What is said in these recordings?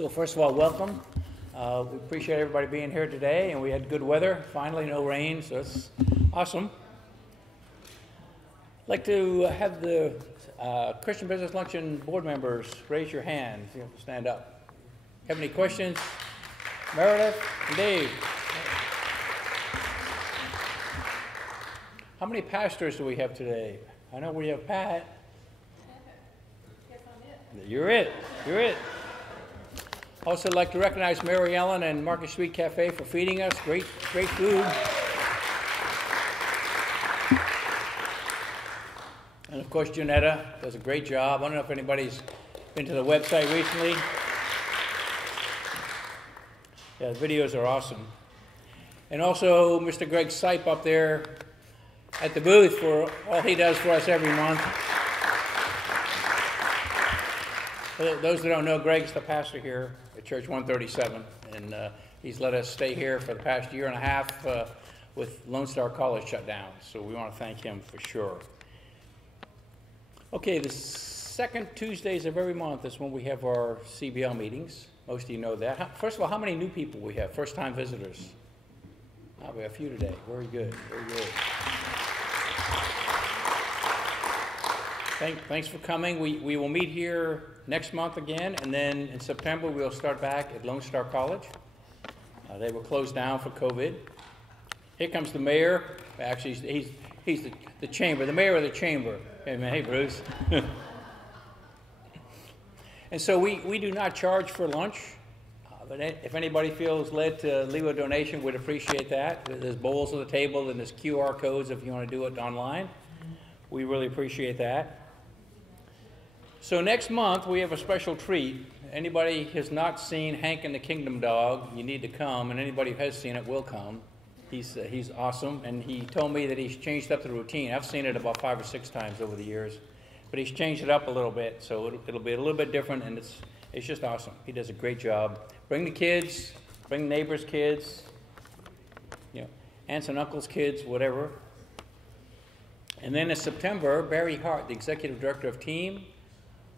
So first of all, welcome. We appreciate everybody being here today, and we had good weather, finally no rain, so it's awesome. I'd like to have the Christian Business Luncheon board members raise your hand if you have to stand up. Have any questions? Meredith and Dave. How many pastors do we have today? I know we have Pat. Yes, I'm it. You're it. You're it. Also, I'd like to recognize Mary Ellen and Market Street Cafe for feeding us great food. And of course, Janetta does a great job. I don't know if anybody's been to the website recently. Yeah, the videos are awesome. And also, Mr. Greg Sipe up there at the booth for all he does for us every month. For those that don't know, Greg's the pastor here at Church 137, and he's let us stay here for the past year and a half with Lone Star College shut down, so we want to thank him for sure. Okay, the second Tuesdays of every month is when we have our CBL meetings. Most of you know that. First of all, how many new people we have, first-time visitors? Oh, we have a few today. Very good, very good. Thanks for coming. We will meet here next month again, and then in September we'll start back at Lone Star College. They were closed down for COVID. Here comes the mayor. Actually, he's the chamber, the mayor of the chamber. Hey, man, hey, Bruce. And so we do not charge for lunch, but if anybody feels led to leave a donation, we'd appreciate that. There's bowls on the table and there's QR codes if you want to do it online. We really appreciate that. So next month, we have a special treat. Anybody has not seen Hank and the Kingdom Dog, you need to come, and anybody who has seen it will come. He's awesome, and he told me that he's changed up the routine. I've seen it about 5 or 6 times over the years, but he's changed it up a little bit, so it'll be a little bit different, and it's just awesome. He does a great job. Bring the kids, bring neighbors' kids, you know, aunts and uncles' kids, whatever. And then in September, Barry Hart, the executive director of TEAM,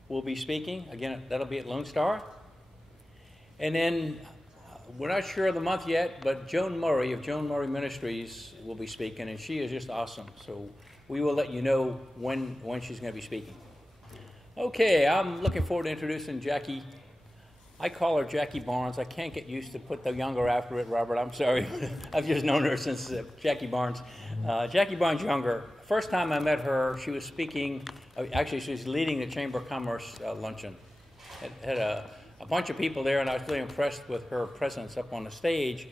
will be speaking. Again, that'll be at Lone Star. And then, we're not sure of the month yet, but Joan Murray of Joan Murray Ministries will be speaking, and she is just awesome. So we will let you know when she's going to be speaking. Okay, I'm looking forward to introducing Jackie. I call her Jackie Barnes. I can't get used to put the younger after it, Robert. I'm sorry. I've just known her since Jackie Barnes. Jackie Barnes Younger. First time I met her, she was speaking. Actually, she was leading the Chamber of Commerce luncheon. It had a bunch of people there, and I was really impressed with her presence up on the stage.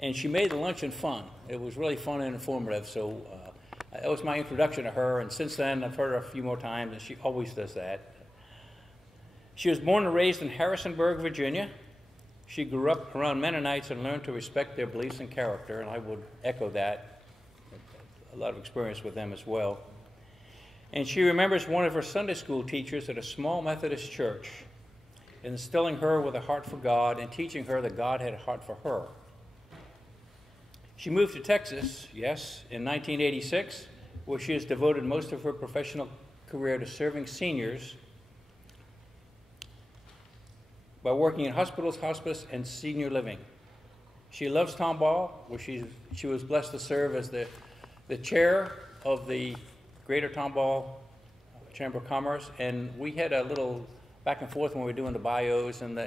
And she made the luncheon fun. It was really fun and informative. So that was my introduction to her. And since then, I've heard her a few more times, and she always does that. She was born and raised in Harrisonburg, Virginia. She grew up around Mennonites and learned to respect their beliefs and character, and I would echo that. A lot of experience with them as well. And she remembers one of her Sunday school teachers at a small Methodist church, instilling her with a heart for God and teaching her that God had a heart for her. She moved to Texas, yes, in 1986, where she has devoted most of her professional career to serving seniors by working in hospitals, hospice, and senior living. She loves Tomball, where she was blessed to serve as the chair of the Greater Tomball Chamber of Commerce, and we had a little back and forth when we were doing the bios and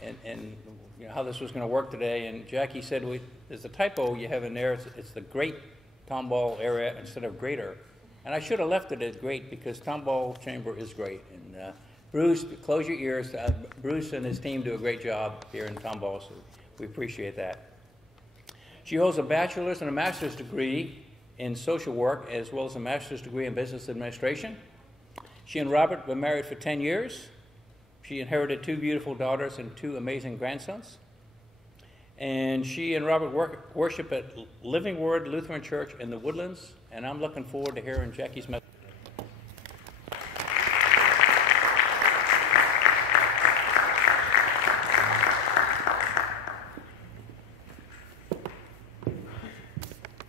you know, how this was going to work today. And Jackie said, "There's a typo you have in there. It's the Great Tomball area instead of Greater." And I should have left it as Great because Tomball Chamber is great. And Bruce, close your ears. Bruce and his team do a great job here in Tomball, so we appreciate that. She holds a bachelor's and a master's degree in social work, as well as a master's degree in business administration. She and Robert were married for 10 years. She inherited 2 beautiful daughters and 2 amazing grandsons. And she and Robert worship at Living Word Lutheran Church in the Woodlands, and I'm looking forward to hearing Jackie's message.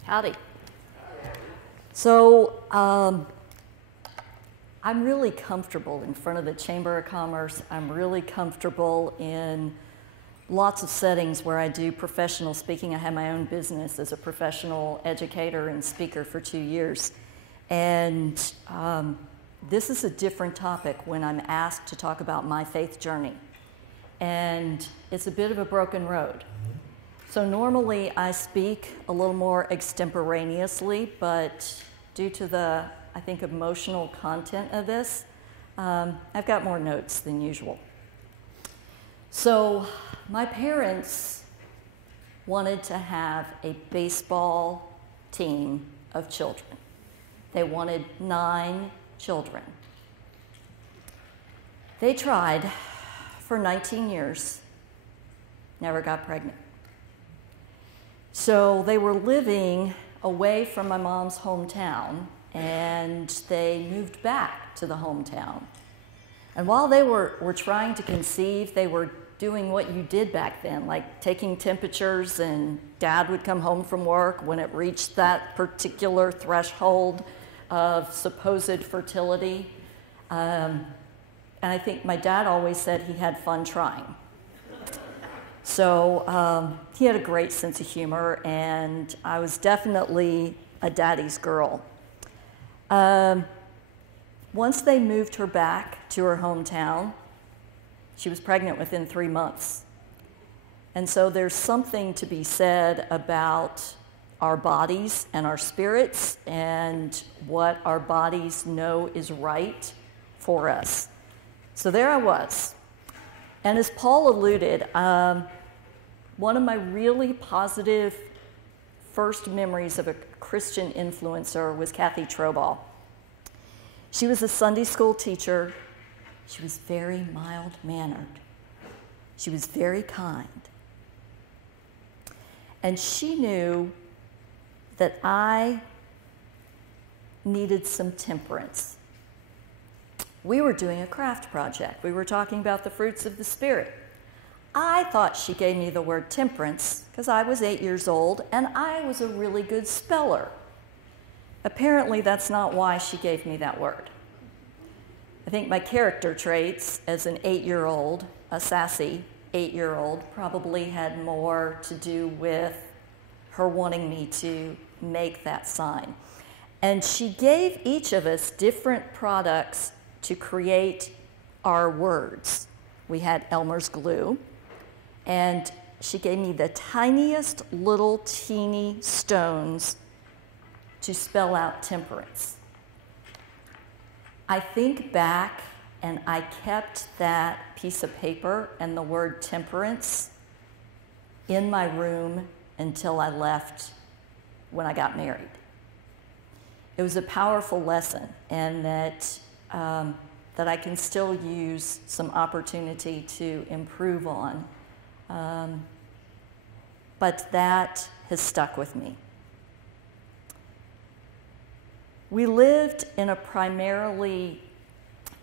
Howdy. So, I'm really comfortable in front of the Chamber of Commerce. I'm really comfortable in lots of settings where I do professional speaking. I had my own business as a professional educator and speaker for 2 years. And this is a different topic when I'm asked to talk about my faith journey. And it's a bit of a broken road. So normally I speak a little more extemporaneously, but due to the, I think, emotional content of this, I've got more notes than usual. So my parents wanted to have a baseball team of children. They wanted 9 children. They tried for 19 years, never got pregnant. So they were living away from my mom's hometown, and they moved back to the hometown. And while they were trying to conceive, they were doing what you did back then, like taking temperatures, and Dad would come home from work when it reached that particular threshold of supposed fertility. And I think my dad always said he had fun trying. So he had a great sense of humor, and I was definitely a daddy's girl. Once they moved her back to her hometown, she was pregnant within 3 months. And so there's something to be said about our bodies and our spirits and what our bodies know is right for us. So there I was. And as Paul alluded, one of my really positive first memories of a Christian influencer was Kathy Tomball. She was a Sunday school teacher. She was very mild-mannered. She was very kind. And she knew that I needed some temperance. We were doing a craft project. We were talking about the fruits of the Spirit. I thought she gave me the word temperance because I was 8 years old and I was a really good speller. Apparently, that's not why she gave me that word. I think my character traits as an 8-year-old, a sassy 8-year-old, probably had more to do with her wanting me to make that sign. And she gave each of us different products to create our words. We had Elmer's glue, and she gave me the tiniest little teeny stones to spell out temperance. I think back, and I kept that piece of paper and the word temperance in my room until I left when I got married. It was a powerful lesson, and that I can still use some opportunity to improve on. But that has stuck with me. We lived in a primarily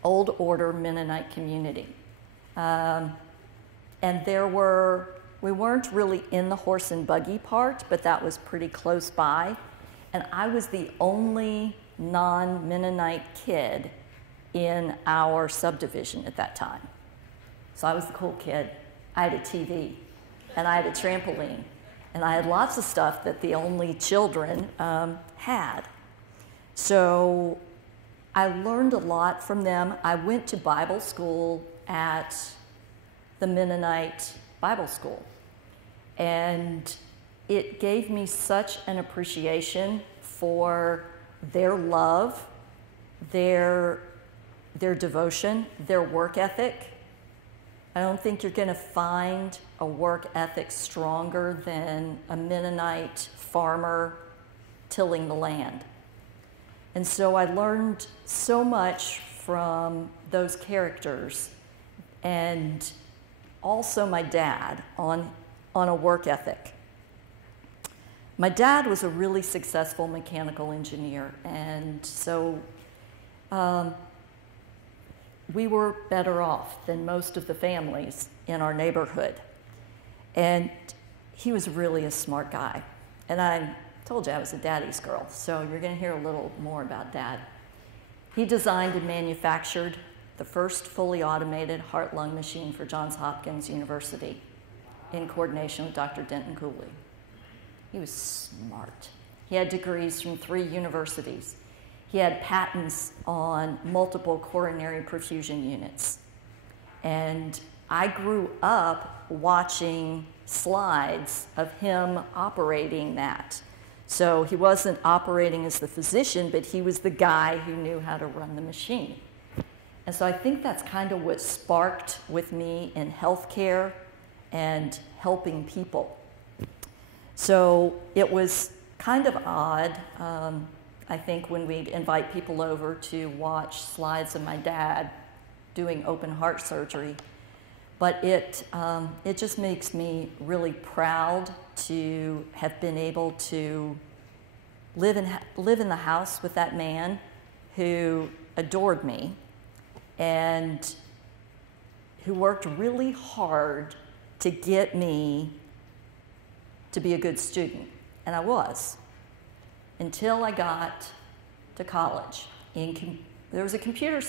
old order Mennonite community. And we weren't really in the horse and buggy part, but that was pretty close by. And I was the only non-Mennonite kid in our subdivision at that time. So I was the cool kid. I had a TV, and I had a trampoline, and I had lots of stuff that the only children had. So I learned a lot from them. I went to Bible school at the Mennonite Bible School, and it gave me such an appreciation for their love, their devotion, their work ethic. I don't think you're going to find a work ethic stronger than a Mennonite farmer tilling the land. And so I learned so much from those characters, and also my dad on a work ethic. My dad was a really successful mechanical engineer, and so we were better off than most of the families in our neighborhood. And he was really a smart guy. And I told you I was a daddy's girl, so you're going to hear a little more about Dad. He designed and manufactured the first fully automated heart-lung machine for Johns Hopkins University in coordination with Dr. Denton Cooley. He was smart. He had degrees from 3 universities. He had patents on multiple coronary perfusion units. And I grew up watching slides of him operating that. So he wasn't operating as the physician, but he was the guy who knew how to run the machine. And so I think that's kind of what sparked with me in healthcare and helping people. So it was kind of odd, I think, when we'd invite people over to watch slides of my dad doing open heart surgery. But it just makes me really proud to have been able to live in the house with that man who adored me and who worked really hard to get me to be a good student. And I was, until I got to college. I was a computer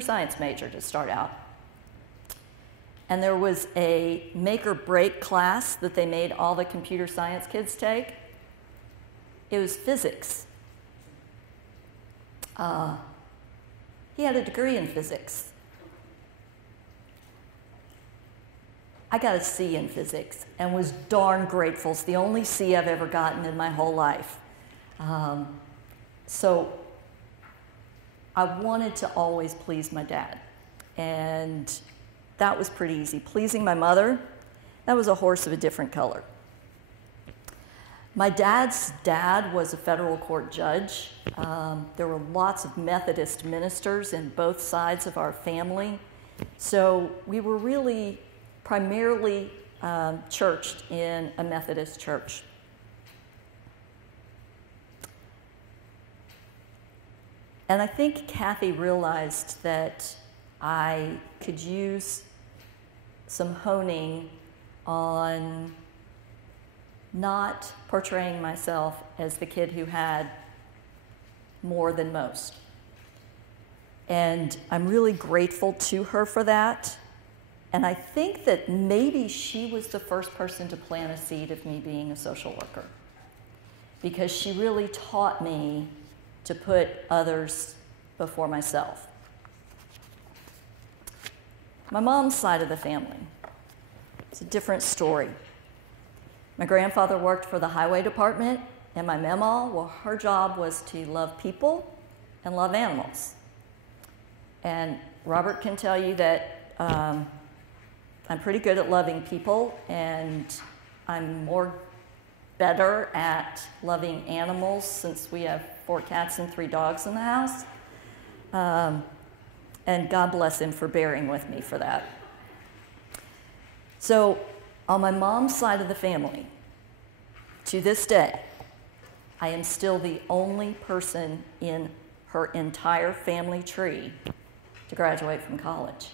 science major to start out. And there was a make or break class that they made all the computer science kids take. It was physics. He had a degree in physics. I got a C in physics and was darn grateful. It's the only C I've ever gotten in my whole life. So I wanted to always please my dad. And that was pretty easy. Pleasing my mother, that was a horse of a different color. My dad's dad was a federal court judge. There were lots of Methodist ministers in both sides of our family. So we were really primarily churched in a Methodist church. And I think Kathy realized that I could use some honing on not portraying myself as the kid who had more than most. And I'm really grateful to her for that. And I think that maybe she was the first person to plant a seed of me being a social worker, because she really taught me to put others before myself. My mom's side of the family, it's a different story. My grandfather worked for the highway department, and my mama, well, her job was to love people and love animals. And Robert can tell you that I'm pretty good at loving people, and I'm better at loving animals since we have 4 cats and 3 dogs in the house. And God bless him for bearing with me for that. So on my mom's side of the family, to this day, I am still the only person in her entire family tree to graduate from college.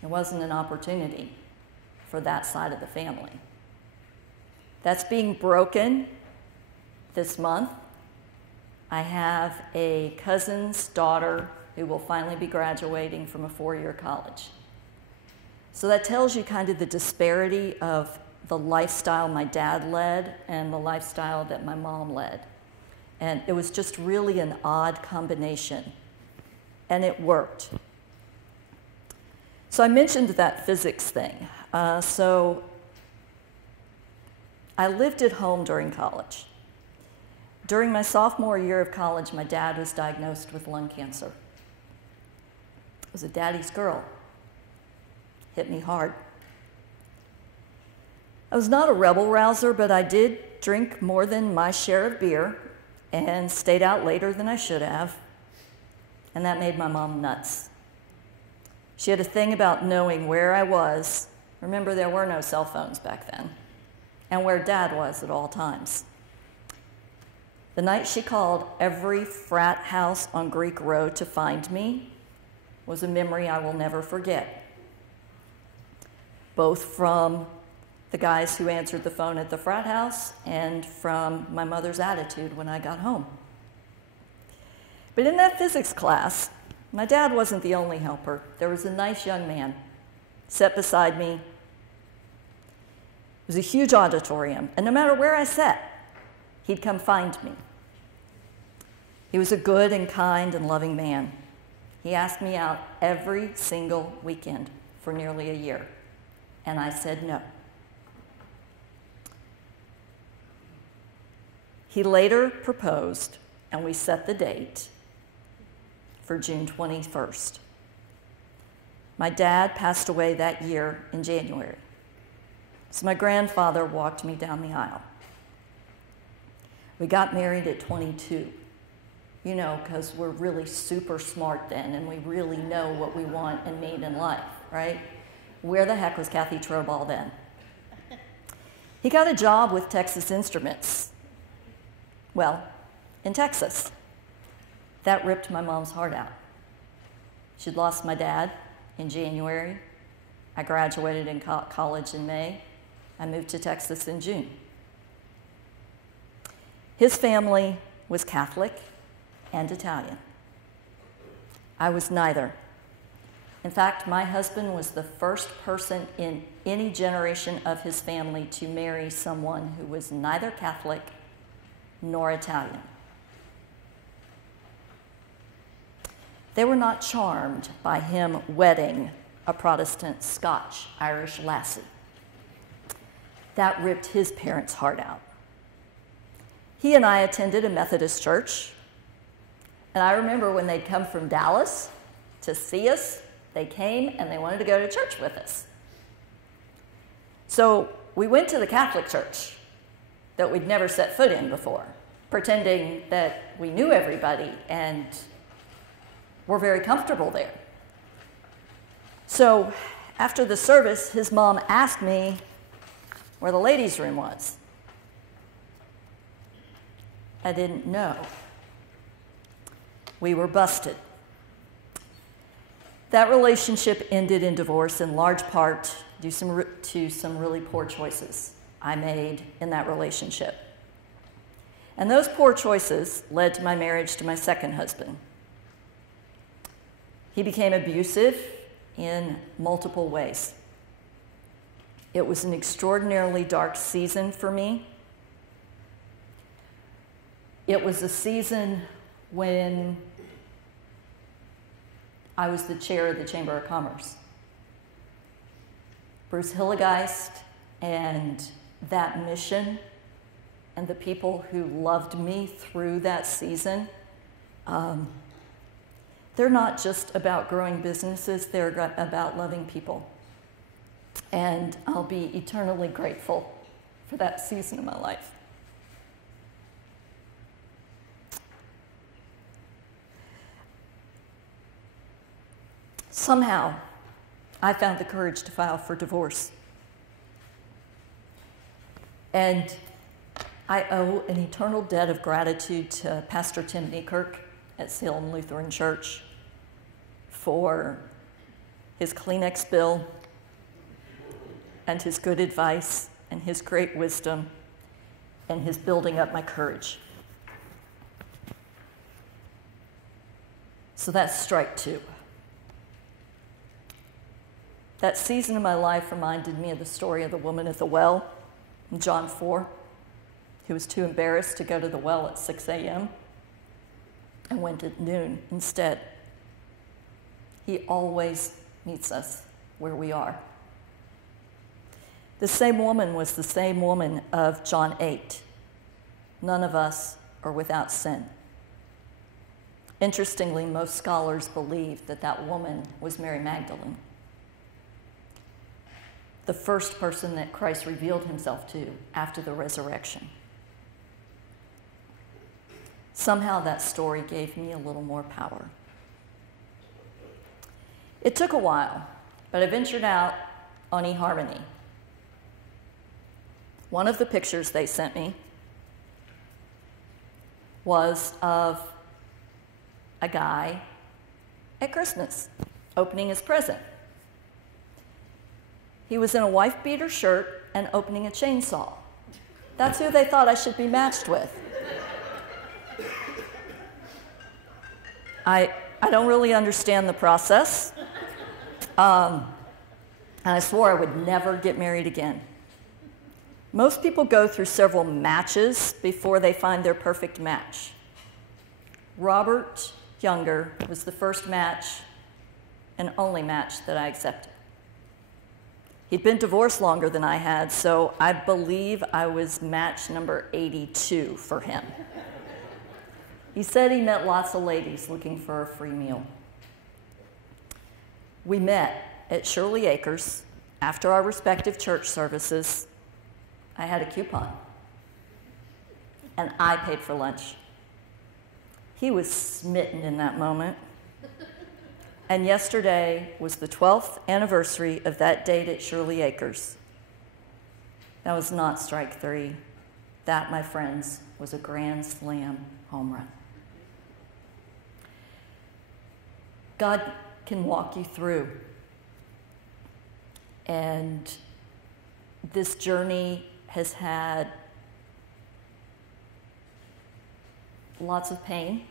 There wasn't an opportunity for that side of the family. That's being broken this month. I have a cousin's daughter who will finally be graduating from a 4-year college. So that tells you kind of the disparity of the lifestyle my dad led and the lifestyle that my mom led. And it was just really an odd combination. And it worked. So I mentioned that physics thing. So I lived at home during college. During my sophomore year of college, my dad was diagnosed with lung cancer. I was a daddy's girl. Hit me hard. I was not a rebel rouser, but I did drink more than my share of beer and stayed out later than I should have. And that made my mom nuts. She had a thing about knowing where I was. Remember, there were no cell phones back then. And where Dad was at all times. The night she called every frat house on Greek Road to find me was a memory I will never forget. Both from the guys who answered the phone at the frat house and from my mother's attitude when I got home. But in that physics class, my dad wasn't the only helper. There was a nice young man sat beside me. It was a huge auditorium, and no matter where I sat, he'd come find me. He was a good and kind and loving man. He asked me out every single weekend for nearly a year, and I said no. He later proposed, and we set the date for June 21st. My dad passed away that year in January, so my grandfather walked me down the aisle. We got married at 22, you know, because we're really super smart then, and we really know what we want and need in life, right? Where the heck was Kathy Tomball then? He got a job with Texas Instruments. Well, in Texas. That ripped my mom's heart out. She'd lost my dad in January. I graduated in college in May. I moved to Texas in June. His family was Catholic and Italian. I was neither. In fact, my husband was the first person in any generation of his family to marry someone who was neither Catholic nor Italian. They were not charmed by him wedding a Protestant Scotch-Irish lassie. That ripped his parents' heart out. He and I attended a Methodist church, and I remember when they'd come from Dallas to see us, they came and they wanted to go to church with us. So we went to the Catholic church that we'd never set foot in before, pretending that we knew everybody and were very comfortable there. So after the service, his mom asked me where the ladies' room was. I didn't know. We were busted. That relationship ended in divorce in large part due to some really poor choices I made in that relationship. And those poor choices led to my marriage to my second husband. He became abusive in multiple ways. It was an extraordinarily dark season for me. It was a season when I was the chair of the Chamber of Commerce. Bruce Hillegeist and that mission and the people who loved me through that season, they're not just about growing businesses, they're about loving people. And I'll be eternally grateful for that season of my life. Somehow, I found the courage to file for divorce. And I owe an eternal debt of gratitude to Pastor Tim Neekirk at Salem Lutheran Church for his Kleenex bill and his good advice and his great wisdom and his building up my courage. So that's strike two. That season of my life reminded me of the story of the woman at the well in John 4, who was too embarrassed to go to the well at 6 a.m. and went at noon instead. He always meets us where we are. The same woman was the same woman of John 8. None of us are without sin. Interestingly, most scholars believe that that woman was Mary Magdalene, the first person that Christ revealed himself to after the resurrection. Somehow that story gave me a little more power. It took a while, but I ventured out on eHarmony. One of the pictures they sent me was of a guy at Christmas opening his present. He was in a wife-beater shirt and opening a chainsaw. That's who they thought I should be matched with. I don't really understand the process. And I swore I would never get married again. Most people go through several matches before they find their perfect match. Robert Younger was the first match and only match that I accepted. He'd been divorced longer than I had, so I believe I was match number 82 for him. He said he met lots of ladies looking for a free meal. We met at Shirley Acres after our respective church services. I had a coupon, and I paid for lunch. He was smitten in that moment. And yesterday was the 12th anniversary of that date at Shirley Acres. That was not strike three. That, my friends, was a grand slam home run. God can walk you through. And this journey has had lots of pain,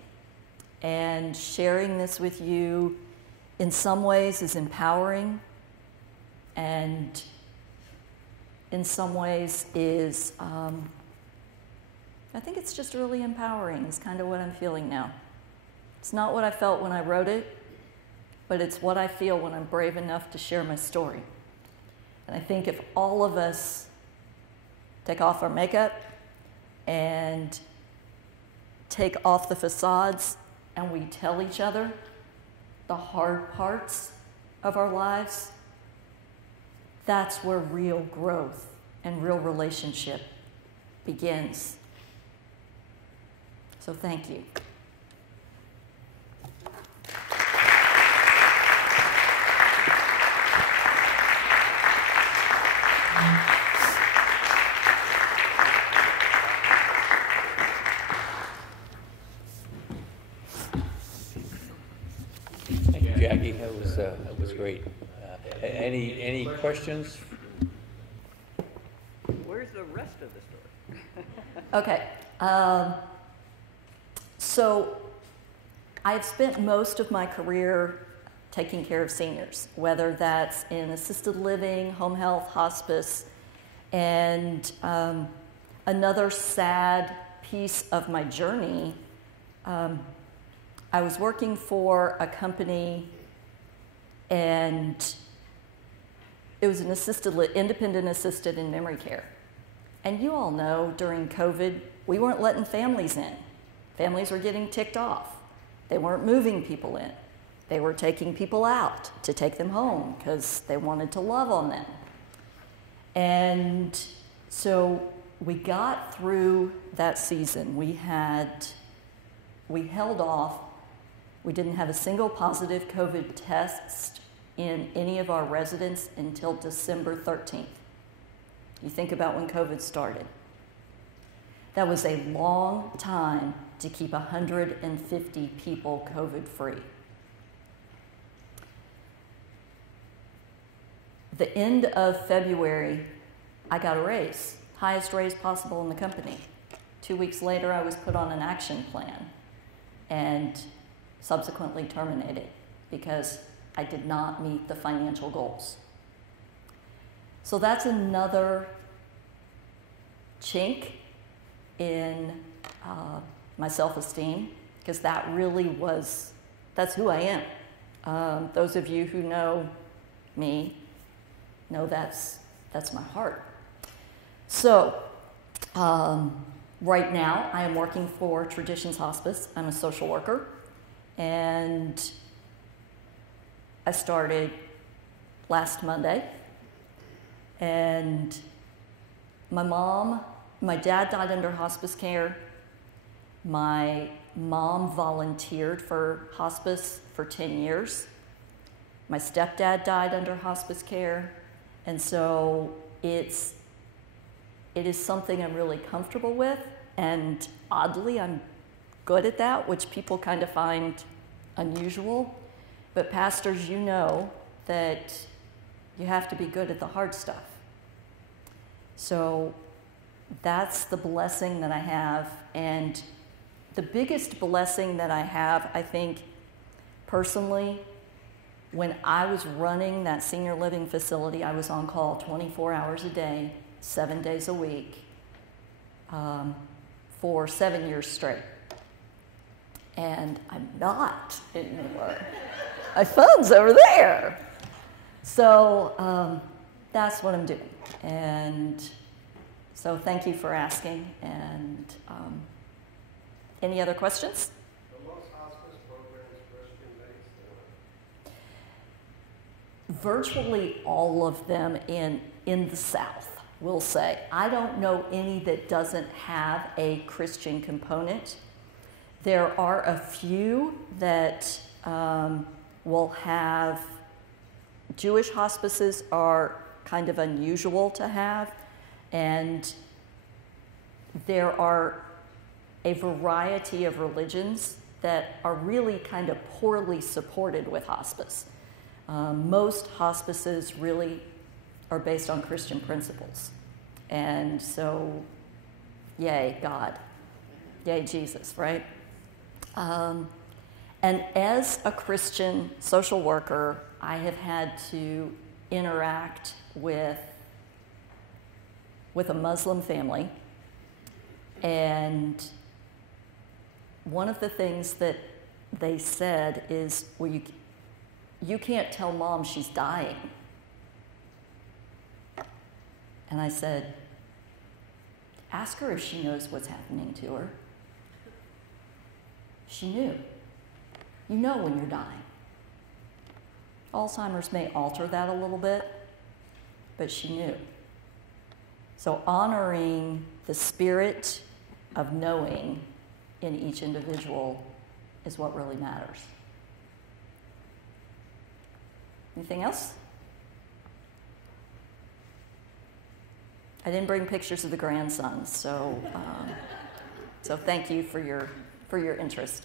and sharing this with you in some ways is empowering, and in some ways is, I think it's just really empowering is kind of what I'm feeling now. It's not what I felt when I wrote it, but it's what I feel when I'm brave enough to share my story. And I think if all of us take off our makeup and take off the facades and we tell each other the hard parts of our lives, that's where real growth and real relationship begins. So thank you. Thank you, Jackie. That was great. Any questions? Where's the rest of the story? Okay. So I've spent most of my career taking care of seniors, whether that's in assisted living, home health, hospice, and another sad piece of my journey, I was working for a company, and it was an independent assisted in memory care. And you all know during COVID, we weren't letting families in. Families were getting ticked off. They weren't moving people in. They were taking people out to take them home because they wanted to love on them. And so we got through that season. We held off. We didn't have a single positive COVID test in any of our residents until December 13th. You think about when COVID started. That was a long time to keep 150 people COVID-free. The end of February, I got a raise, highest raise possible in the company. 2 weeks later, I was put on an action plan and subsequently terminated because I did not meet the financial goals. So that's another chink in my self-esteem, because that really that's who I am. Those of you who know me know that's my heart. So right now I am working for Traditions Hospice. I'm a social worker, and I started last Monday. And my dad died under hospice care. My mom volunteered for hospice for 10 years. My stepdad died under hospice care. And so it is something I'm really comfortable with. And oddly, I'm good at that, which people kind of find unusual. But pastors, you know that you have to be good at the hard stuff. So that's the blessing that I have. And the biggest blessing that I have, I think, personally, when I was running that senior living facility, I was on call 24 hours a day, 7 days a week, for 7 years straight. And I'm not anymore. My phone's over there. So that's what I'm doing. And so thank you for asking. And any other questions? Are most hospice programs Christian-based? Virtually all of them in the South, we'll say. I don't know any that doesn't have a Christian component. There are a few that will have, Jewish hospices are kind of unusual to have, and there are a variety of religions that are really kind of poorly supported with hospice. Most hospices really are based on Christian principles. And so, yay, God. Yay, Jesus, right? And as a Christian social worker, I have had to interact with a Muslim family. And one of the things that they said is, well, you can't tell mom she's dying. And I said, ask her if she knows what's happening to her. She knew. You know when you're dying. Alzheimer's may alter that a little bit, but she knew. So honoring the spirit of knowing in each individual is what really matters. Anything else? I didn't bring pictures of the grandsons, so thank you for your interest.